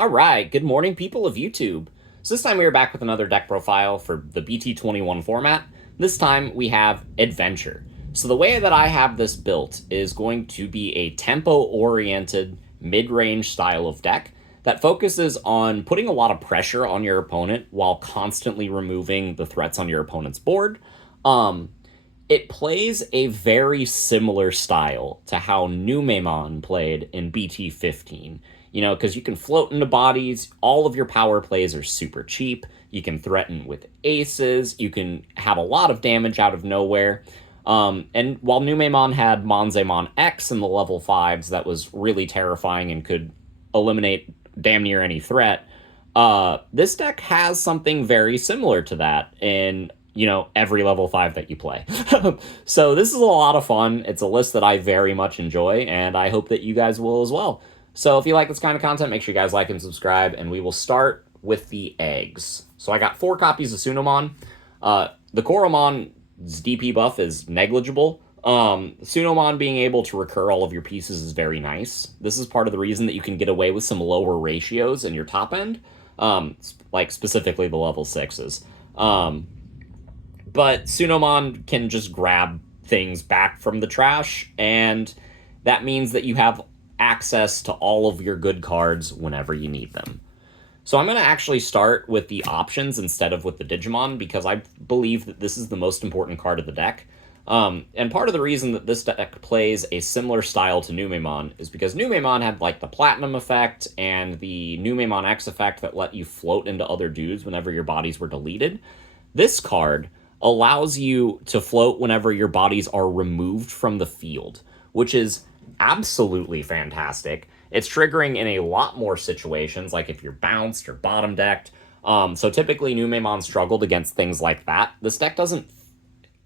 All right, good morning, people of YouTube. So this time we are back with another deck profile for the BT21 format. This time we have Adventure. So the way that I have this built is going to be a tempo-oriented, mid-range style of deck that focuses on putting a lot of pressure on your opponent while constantly removing the threats on your opponent's board. It plays a very similar style to how Numemon played in BT15. You know, because you can float into bodies, all of your power plays are super cheap, you can threaten with aces, you can have a lot of damage out of nowhere. And while Numemon had Monzemon X in the level 5s, that was really terrifying and could eliminate damn near any threat, this deck has something very similar to that in every level 5 that you play. So this is a lot of fun. It's a list that I very much enjoy, and I hope that you guys will as well. So if you like this kind of content, make sure you guys like and subscribe, and we will start with the eggs. So I got 4 copies of Sunomon. The Koromon's DP buff is negligible. Sunomon being able to recur all of your pieces is very nice. This is part of the reason that you can get away with some lower ratios in your top end, like specifically the level 6s. But Sunomon can just grab things back from the trash, and that means that you have access to all of your good cards whenever you need them. So I'm going to actually start with the options instead of with the Digimon, because I believe that this is the most important card of the deck. And part of the reason that this deck plays a similar style to Numemon is because Numemon had like the Platinum effect and the Numemon X effect that let you float into other dudes whenever your bodies were deleted. This card allows you to float whenever your bodies are removed from the field, which is absolutely fantastic. It's triggering in a lot more situations, like if you're bounced or bottom decked. So typically Numemon struggled against things like that. This deck doesn't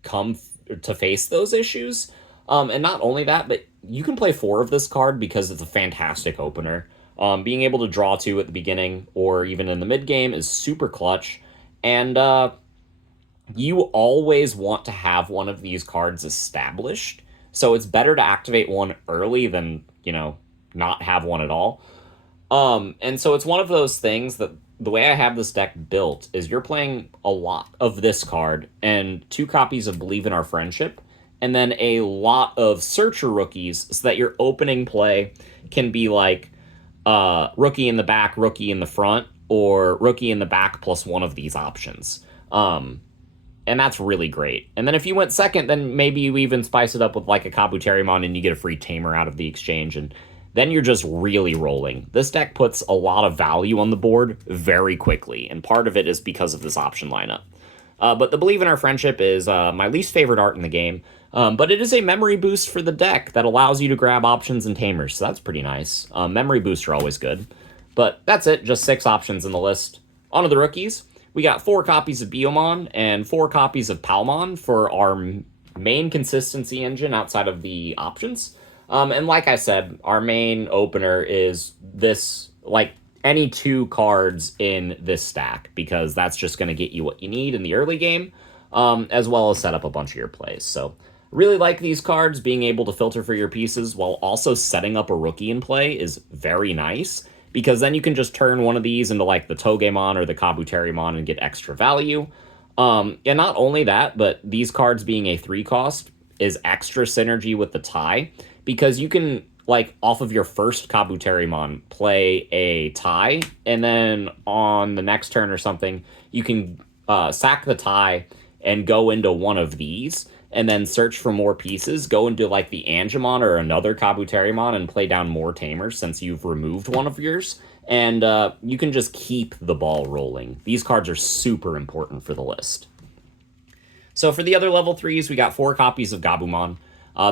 come to face those issues. And not only that, but you can play 4 of this card because it's a fantastic opener. Being able to draw 2 at the beginning or even in the mid game is super clutch. And you always want to have one of these cards established. So it's better to activate one early than, not have one at all. And so it's one of those things that the way I have this deck built is you're playing a lot of this card and 2 copies of Believe in Our Friendship, and then a lot of Searcher rookies so that your opening play can be like rookie in the back, rookie in the front, or rookie in the back plus one of these options. And that's really great. And then if you went second, then maybe you even spice it up with like a Kabuterimon and you get a free Tamer out of the exchange, and then you're just really rolling. This deck puts a lot of value on the board very quickly, and part of it is because of this option lineup. But the Believe in Our Friendship is my least favorite art in the game, but it is a memory boost for the deck that allows you to grab options and Tamers, so that's pretty nice. Memory boosts are always good. But that's it, just 6 options in the list. On to the rookies. We got 4 copies of Biomon and 4 copies of Palmon for our main consistency engine outside of the options. And like I said, our main opener is this, like, any 2 cards in this stack, because that's just going to get you what you need in the early game, as well as set up a bunch of your plays. So really like these cards. Being able to filter for your pieces while also setting up a rookie in play is very nice, because then you can just turn one of these into like the Togemon or the Kabuterimon and get extra value. And not only that, but these cards being a 3 cost is extra synergy with the tie, because you can, like, off of your first Kabuterimon, play a tie, and then on the next turn or something, you can sack the tie and go into one of these, and then search for more pieces, go into like the Angemon or another Kabuterimon and play down more Tamers since you've removed one of yours, and you can just keep the ball rolling. These cards are super important for the list. So for the other level 3s, we got 4 copies of Gabumon.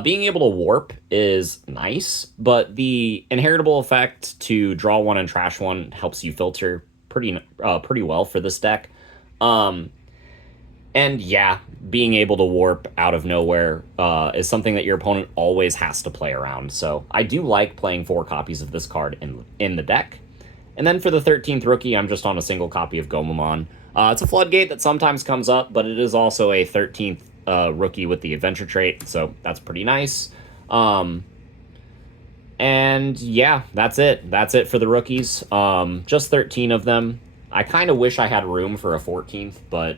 Being able to warp is nice, but the inheritable effect to draw 1 and trash 1 helps you filter pretty well for this deck. And yeah, being able to warp out of nowhere is something that your opponent always has to play around. So I do like playing 4 copies of this card in the deck. And then for the 13th rookie, I'm just on a single copy of Gomamon. It's a floodgate that sometimes comes up, but it is also a 13th rookie with the adventure trait, so that's pretty nice. And And yeah, that's it. That's it for the rookies. Just 13 of them. I kind of wish I had room for a 14th, but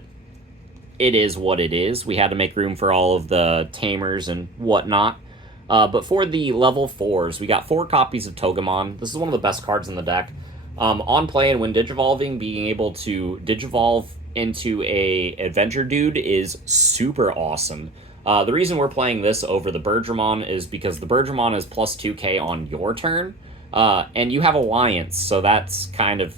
it is what it is. We had to make room for all of the Tamers and whatnot. But for the level 4s, we got 4 copies of Togemon. This is one of the best cards in the deck. On play and when digivolving, being able to digivolve into a adventure dude is super awesome. The reason we're playing this over the Birdramon is because the Birdramon is plus 2k on your turn, and you have Alliance, so that's kind of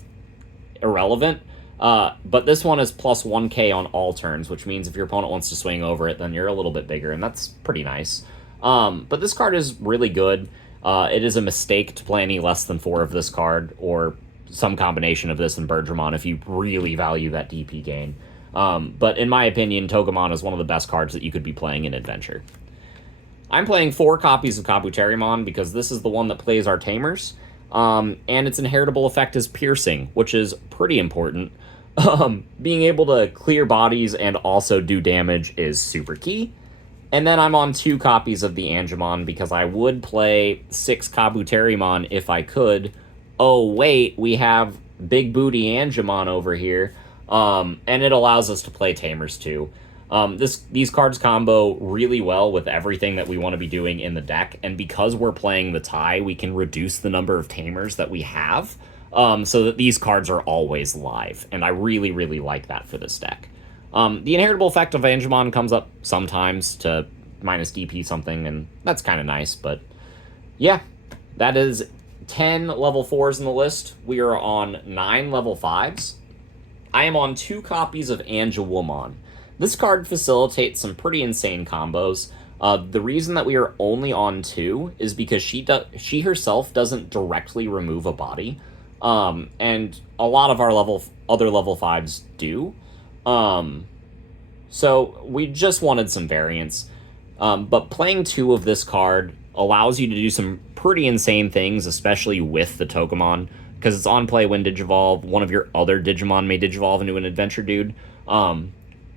irrelevant. But this one is plus 1k on all turns, which means if your opponent wants to swing over it, then you're a little bit bigger, and that's pretty nice. But this card is really good. It is a mistake to play any less than 4 of this card, or some combination of this and Birdramon if you really value that DP gain. But in my opinion, Togemon is one of the best cards that you could be playing in Adventure. I'm playing 4 copies of Kabuterimon because this is the one that plays our Tamers, and its inheritable effect is Piercing, which is pretty important. Being able to clear bodies and also do damage is super key. And then I'm on 2 copies of the Angemon because I would play 6 Kabuterimon if I could. Oh, wait, we have Big Booty Angemon over here. And it allows us to play Tamers too. These cards combo really well with everything that we want to be doing in the deck, and because we're playing the tie, we can reduce the number of Tamers that we have, so that these cards are always live, and I really, really like that for this deck. The inheritable effect of Angemon comes up sometimes to minus DP something, and that's kind of nice, but yeah, that is 10 level 4s in the list. We are on 9 level 5s. I am on 2 copies of Angewomon. This card facilitates some pretty insane combos. The reason that we are only on 2 is because she herself doesn't directly remove a body, and a lot of our other level 5s do. So we just wanted some variance. But playing 2 of this card allows you to do some pretty insane things, especially with the Togemon, because it's on play when Digivolve. One of your other Digimon may Digivolve into an adventure dude,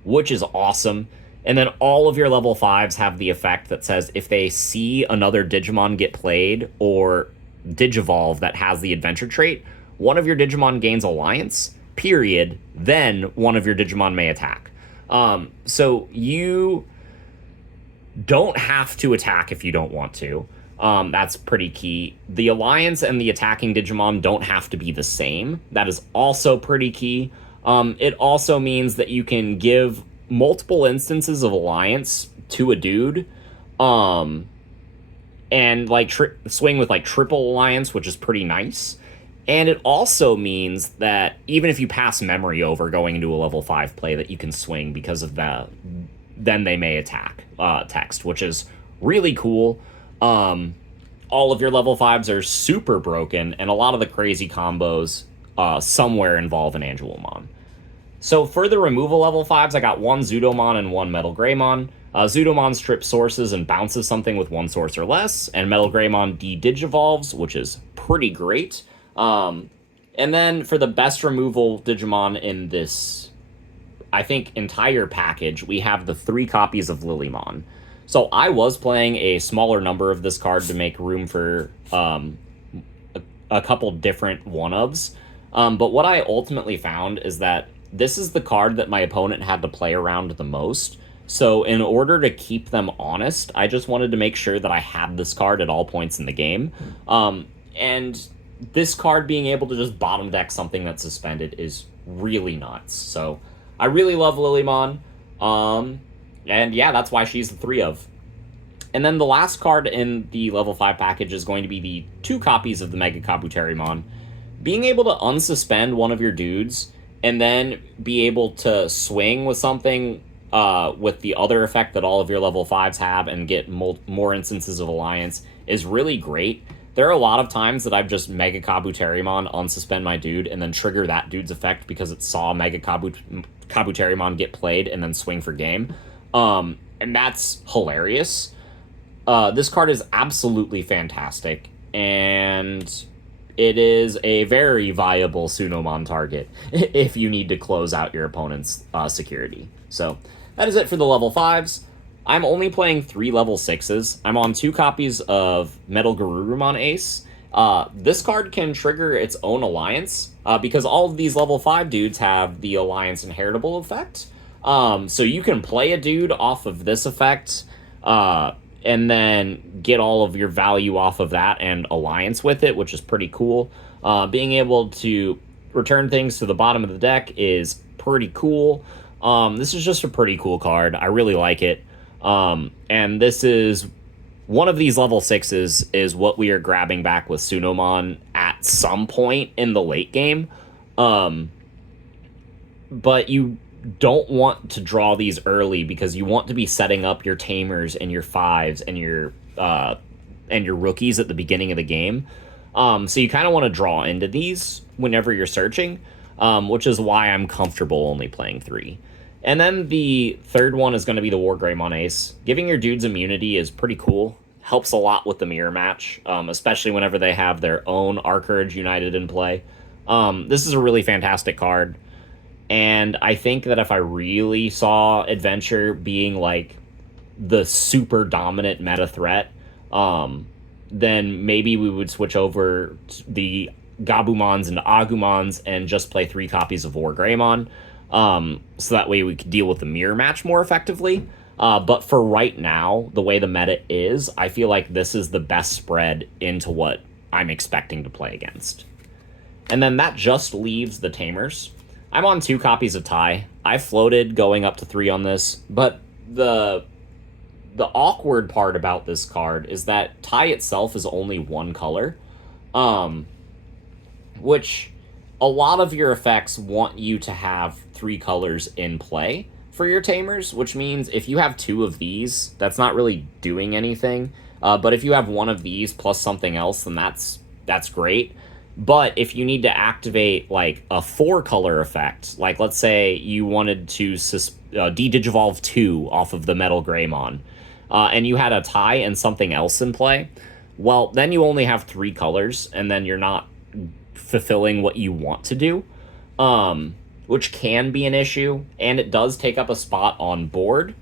which is awesome. And then all of your level 5s have the effect that says if they see another Digimon get played or Digivolve that has the adventure trait, one of your Digimon gains Alliance, period, then one of your Digimon may attack. So you don't have to attack if you don't want to. That's pretty key. The Alliance and the attacking Digimon don't have to be the same. That is also pretty key. It also means that you can give multiple instances of Alliance to a dude, and like swing with like triple Alliance, which is pretty nice. And it also means that even if you pass memory over going into a level 5 play, that you can swing because of that. Then they may attack text, which is really cool. All of your level 5s are super broken, and a lot of the crazy combos somewhere involve an Angewomon. So for the removal level 5s, I got 1 Zudomon and 1 Metal Greymon. Zudomon strips sources and bounces something with 1 source or less, and Metal Greymon de-digivolves, which is pretty great. And then for the best removal Digimon in this, I think, entire package, we have the 3 copies of Lilymon. So I was playing a smaller number of this card to make room for a couple different one-ofs. But what I ultimately found is that this is the card that my opponent had to play around the most. So in order to keep them honest, I just wanted to make sure that I had this card at all points in the game. And this card being able to just bottom deck something that's suspended is really nuts. So I really love Lilymon. And yeah, that's why she's the 3 of. And then the last card in the level 5 package is going to be the 2 copies of the Mega Kabuterimon. Being able to unsuspend one of your dudes and then be able to swing with something with the other effect that all of your level 5s have and get more instances of Alliance is really great. There are a lot of times that I've just Mega Kabuterimon unsuspend my dude and then trigger that dude's effect because it saw Mega Kabuterimon get played and then swing for game. And that's hilarious. This card is absolutely fantastic, and it is a very viable Sunomon target if you need to close out your opponent's security. So that is it for the level 5s. I'm only playing 3 level 6s. I'm on 2 copies of Metal Garurumon Ace. This card can trigger its own alliance, because all of these level 5 dudes have the alliance inheritable effect. So you can play a dude off of this effect, and then get all of your value off of that and alliance with it, which is pretty cool. Being able to return things to the bottom of the deck is pretty cool. This is just a pretty cool card. I really like it. And this is one of these level 6s is what we are grabbing back with Numemon at some point in the late game. But you don't want to draw these early because you want to be setting up your Tamers and your 5s and your rookies at the beginning of the game. So you kind of want to draw into these whenever you're searching, which is why I'm comfortable only playing 3. And then the third one is going to be the Wargreymon Ace. Giving your dudes immunity is pretty cool. Helps a lot with the mirror match, especially whenever they have their own Arcourage United in play. This is a really fantastic card. And I think that if I really saw Adventure being like the super dominant meta threat, then maybe we would switch over the Gabumons into Agumons and just play 3 copies of Wargreymon. So that way we could deal with the mirror match more effectively. But for right now, the way the meta is, I feel like this is the best spread into what I'm expecting to play against. And then that just leaves the Tamers. I'm on 2 copies of Tai. I floated going up to 3 on this, but the awkward part about this card is that Tai itself is only 1 color, which a lot of your effects want you to have 3 colors in play for your Tamers, which means if you have 2 of these, that's not really doing anything. But if you have 1 of these plus something else, then that's great. But if you need to activate like a 4-color effect, like let's say you wanted to de-digivolve 2 off of the Metal Greymon, and you had a Tai and something else in play, well, then you only have 3 colors, and then you're not fulfilling what you want to do, which can be an issue, and it does take up a spot on board,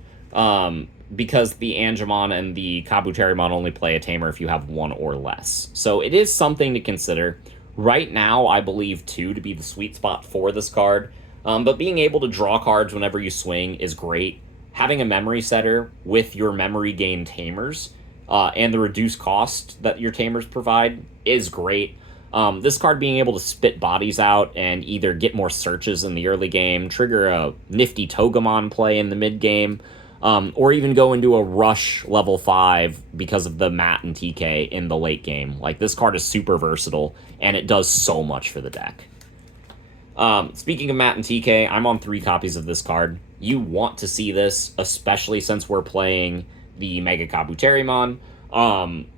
because the Angemon and the Kabuterimon only play a Tamer if you have 1 or less. So it is something to consider. Right now, I believe 2 to be the sweet spot for this card, but being able to draw cards whenever you swing is great. Having a memory setter with your memory gain Tamers, and the reduced cost that your Tamers provide is great. This card being able to spit bodies out and either get more searches in the early game, trigger a nifty Togemon play in the mid game, or even go into a rush level 5 because of the Matt and TK in the late game. Like, this card is super versatile, and it does so much for the deck. Speaking of Matt and TK, I'm on 3 copies of this card. You want to see this, especially since we're playing the Mega Kabuterimon.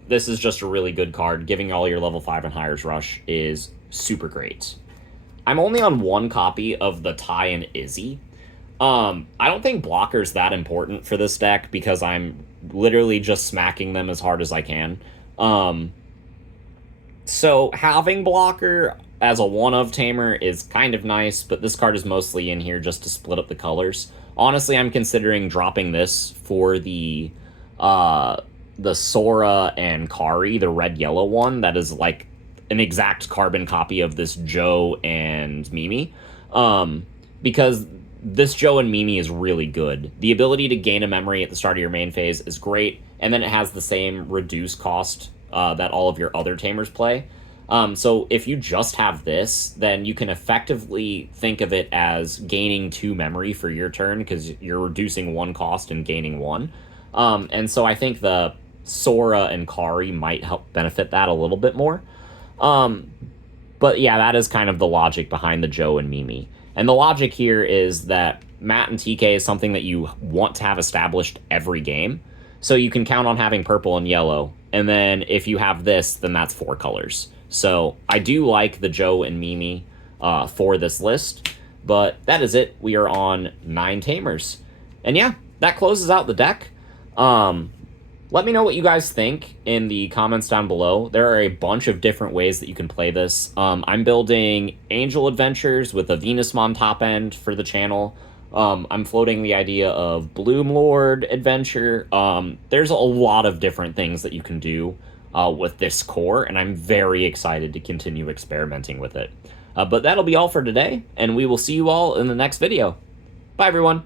This is just a really good card. Giving all your level 5 and higher's rush is super great. I'm only on 1 copy of the Tai and Izzy. I don't think blocker's that important for this deck because I'm literally just smacking them as hard as I can. So having blocker as a one-of Tamer is kind of nice, but this card is mostly in here just to split up the colors. Honestly, I'm considering dropping this for the Sora and Kari, the red-yellow one, that is like an exact carbon copy of this Joe and Mimi. Because this Joe and Mimi is really good. The ability to gain a memory at the start of your main phase is great, and then it has the same reduced cost that all of your other Tamers play. So if you just have this, then you can effectively think of it as gaining 2 memory for your turn because you're reducing 1 cost and gaining 1. And so I think the Sora and Kari might help benefit that a little bit more. But yeah, that is kind of the logic behind the Joe and Mimi. And the logic here is that Matt and TK is something that you want to have established every game. So you can count on having purple and yellow. And then if you have this, then that's 4 colors. So I do like the Joe and Mimi for this list. But that is it. We are on 9 Tamers. And yeah, that closes out the deck. Let me know what you guys think in the comments down below. There are a bunch of different ways that you can play this. I'm building Angel Adventures with a Venusmon top end for the channel. I'm floating the idea of Bloom Lord adventure. There's a lot of different things that you can do with this core, and I'm very excited to continue experimenting with it. But that'll be all for today, and we will see you all in the next video. Bye, everyone.